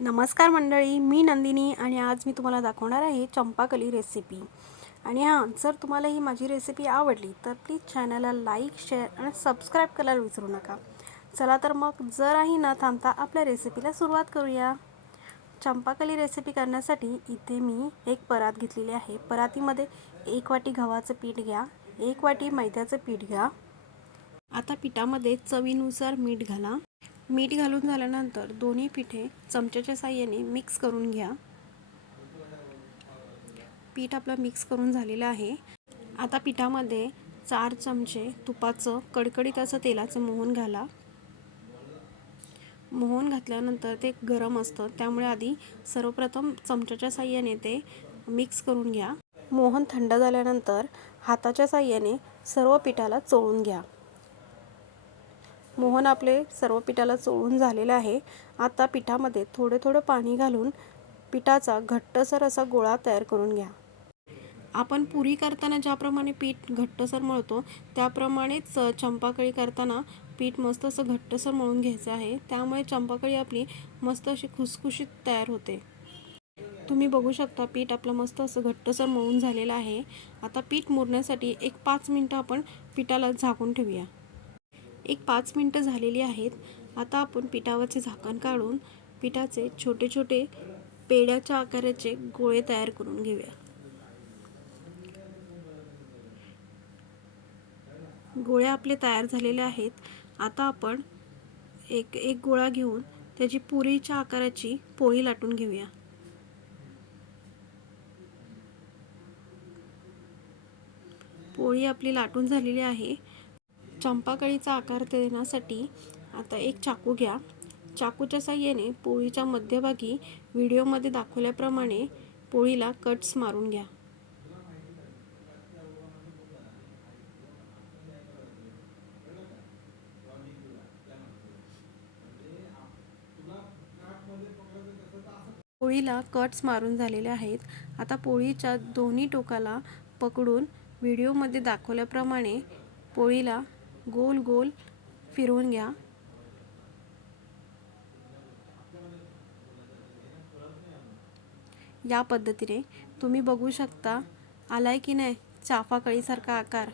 नमस्कार मंडळी मी नंदिनी आणि आज मी तुम्हाला दाखवणार आहे चंपाकली रेसिपी आणि हां जर तुम्हाला ही माझी रेसिपी आवडली तर प्लीज चॅनलला लाईक शेअर आणि सबस्क्राईब करायला विसरू नका. चला तर मग जराही न थांबता आपल्या रेसिपीला सुरुवात करूया. चंपाकली रेसिपी करण्यासाठी इथे मी एक परात घेतलेली आहे. परातीमध्ये एक वाटी गव्हाचं पीठ घ्या एक वाटी मैद्याचं पीठ घ्या. आता पिठामध्ये चवीनुसार मीठ घाला. मीठ घालून झाल्यानंतर दोन्ही पिठे चमच्याच्या साह्याने मिक्स करून घ्या. पीठ आपलं मिक्स करून झालेलं आहे. आता पिठामध्ये चार चमचे तुपाचं कडकडीत असं तेलाचं मोहन घाला. मोहन घातल्यानंतर ते गरम असतं. त्यामुळे आधी सर्वप्रथम चमच्याच्या साह्याने ते मिक्स करून घ्या. मोहन थंड झाल्यानंतर हाताच्या साह्याने सर्व पिठाला चोळून घ्या. मोहन आपले सर्व पिठाला चोळून झालेलं आहे. आता पिठामध्ये थोडे थोडं पाणी घालून पिठाचा घट्टसर असा गोळा तयार करून घ्या. आपण पुरी करताना ज्याप्रमाणे पीठ घट्टसर मळतो त्याप्रमाणेच चंपाकळी करताना पीठ मस्त असं घट्टसर मळून घ्यायचं आहे. त्यामुळे चंपाकळी आपली मस्त अशी खुसखुशीत तयार होते. तुम्ही बघू शकता पीठ आपलं मस्त असं घट्टसर मळून झालेलं आहे. आता पीठ मुरण्यासाठी एक पाच मिनटं आपण पिठाला झाकून ठेवूया. एक पाच मिनटं झालेली आहेत. आता आपण पिठावरचे झाकण काढून पिठाचे छोटे छोटे पेड्याच्या आकाराचे गोळे तयार करून घेऊया. गोळे आपले तयार झालेले आहेत. आता आपण एक एक गोळा घेऊन त्याची पुरीच्या आकाराची पोळी लाटून घेऊया. पोळी आपली लाटून झालेली आहे. चंपाकळीचा आकार देण्यासाठी आता एक चाकू घ्या. चाकूच्या साह्याने पोळीच्या मध्यभागी व्हिडिओमध्ये दाखवल्याप्रमाणे पोळीला कट्स मारून घ्या. पोळीला कट्स मारून झालेले आहेत. आता पोळीच्या दोन्ही टोकाला पकडून व्हिडिओमध्ये दाखवल्याप्रमाणे पोळीला गोल गोल फिरवून घ्या. या पद्धतीने तुम्ही बघू शकता आलाय की नाही चाफाकळीसारखा आकार.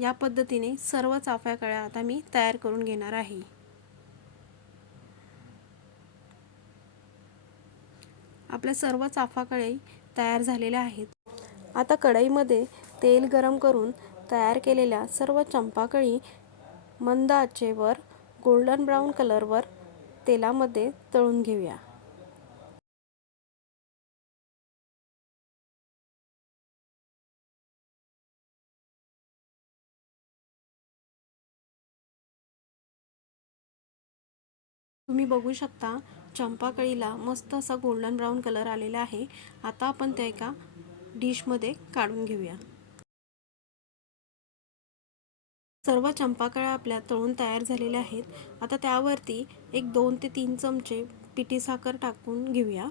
या पद्धतीने सर्व चाफ्या कळ्या आता मी तयार करून घेणार आहे. आपल्या सर्व चाफाकळी तयार झालेल्या आहेत. आता कढईमध्ये तेल गरम करून तयार केलेल्या सर्व चंपाकळी मंद आचेवर गोल्डन ब्राऊन कलरवर तेलामध्ये तळून घेऊया. तुम्ही बघू शकता चंपाकळीला मस्त असा गोल्डन ब्राऊन कलर आलेला आहे. आता आपण त्या एका डिशमध्ये काढून घेऊया. सर्व चंपाकळ्या आपल्या तळून तयार झालेल्या आहेत. आता त्यावरती एक दोन ते तीन चमचे पिठी साखर टाकून घेऊया.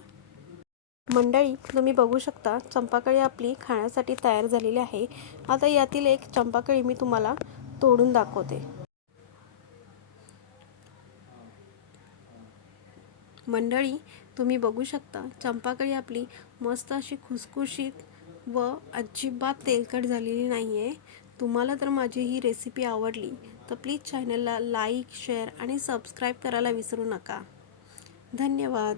मंडळी तुम्ही बघू शकता चंपाकळी आपली खाण्यासाठी तयार झालेली आहे. आता यातील एक चंपाकळी मी तुम्हाला तोडून दाखवते. मंडळी तुम्ही बघू शकता चंपाकळी आपली मस्त अशी खुसखुशीत व अजिबात तेलकट झालेली नाही आहे तुम्हाला तर माझी ही रेसिपी आवडली तर प्लीज चॅनलला लाईक शेअर आणि सबस्क्राईब करायला विसरू नका. धन्यवाद.